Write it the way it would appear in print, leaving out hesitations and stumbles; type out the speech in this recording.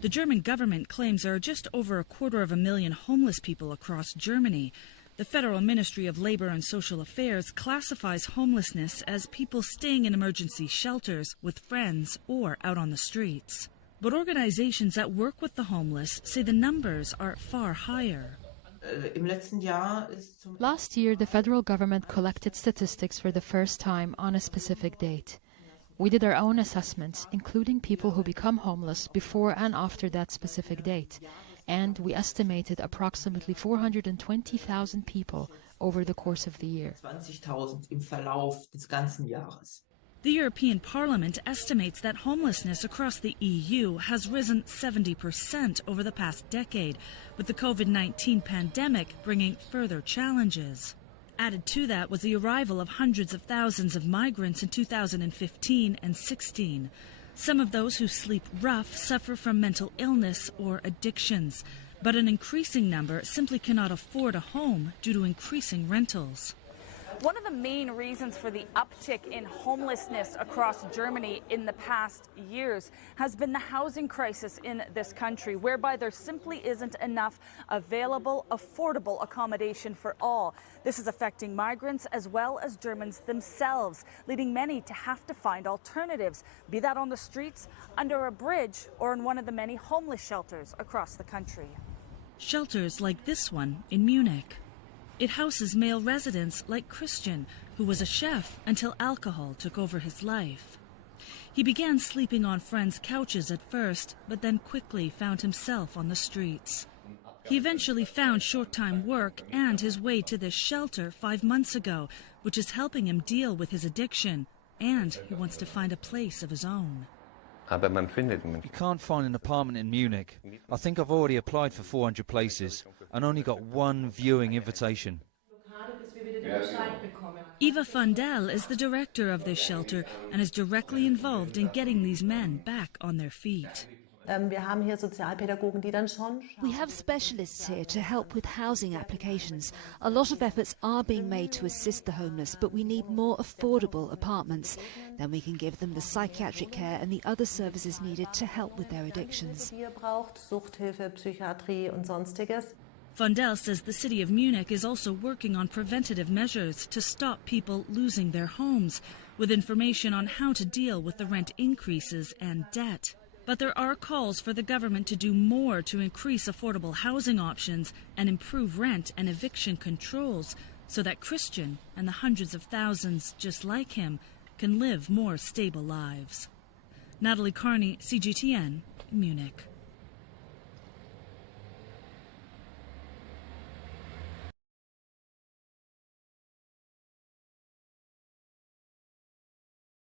The German government claims there are just over 250,000 homeless people across Germany. The Federal Ministry of Labor and Social Affairs classifies homelessness as people staying in emergency shelters with friends or out on the streets. But organizations that work with the homeless say the numbers are far higher. Last year, the federal government collected statistics for the first time on a specific date. We did our own assessments, including people who become homeless before and after that specific date. And we estimated approximately 420,000 people over the course of the year. The European Parliament estimates that homelessness across the EU has risen 70% over the past decade, with the COVID-19 pandemic bringing further challenges. Added to that was the arrival of hundreds of thousands of migrants in 2015 and 16. Some of those who sleep rough suffer from mental illness or addictions, but an increasing number simply cannot afford a home due to increasing rentals. One of the main reasons for the uptick in homelessness across Germany in the past years has been the housing crisis in this country, whereby there simply isn't enough available, affordable accommodation for all. This is affecting migrants as well as Germans themselves, leading many to have to find alternatives, be that on the streets, under a bridge, or in one of the many homeless shelters across the country. Shelters like this one in Munich. It houses male residents like Christian, who was a chef until alcohol took over his life. He began sleeping on friends' couches at first, but then quickly found himself on the streets. He eventually found short-time work and his way to this shelter 5 months ago, which is helping him deal with his addiction, and he wants to find a place of his own. You can't find an apartment in Munich. I think I've already applied for 400 places and only got one viewing invitation. Eva Fundel is the director of this shelter and is directly involved in getting these men back on their feet. We have specialists here to help with housing applications. A lot of efforts are being made to assist the homeless, but we need more affordable apartments. Then we can give them the psychiatric care and the other services needed to help with their addictions. Fundel says the city of Munich is also working on preventative measures to stop people losing their homes, with information on how to deal with the rent increases and debt. But there are calls for the government to do more to increase affordable housing options and improve rent and eviction controls so that Christian and the hundreds of thousands just like him can live more stable lives. Natalie Carney, CGTN, Munich.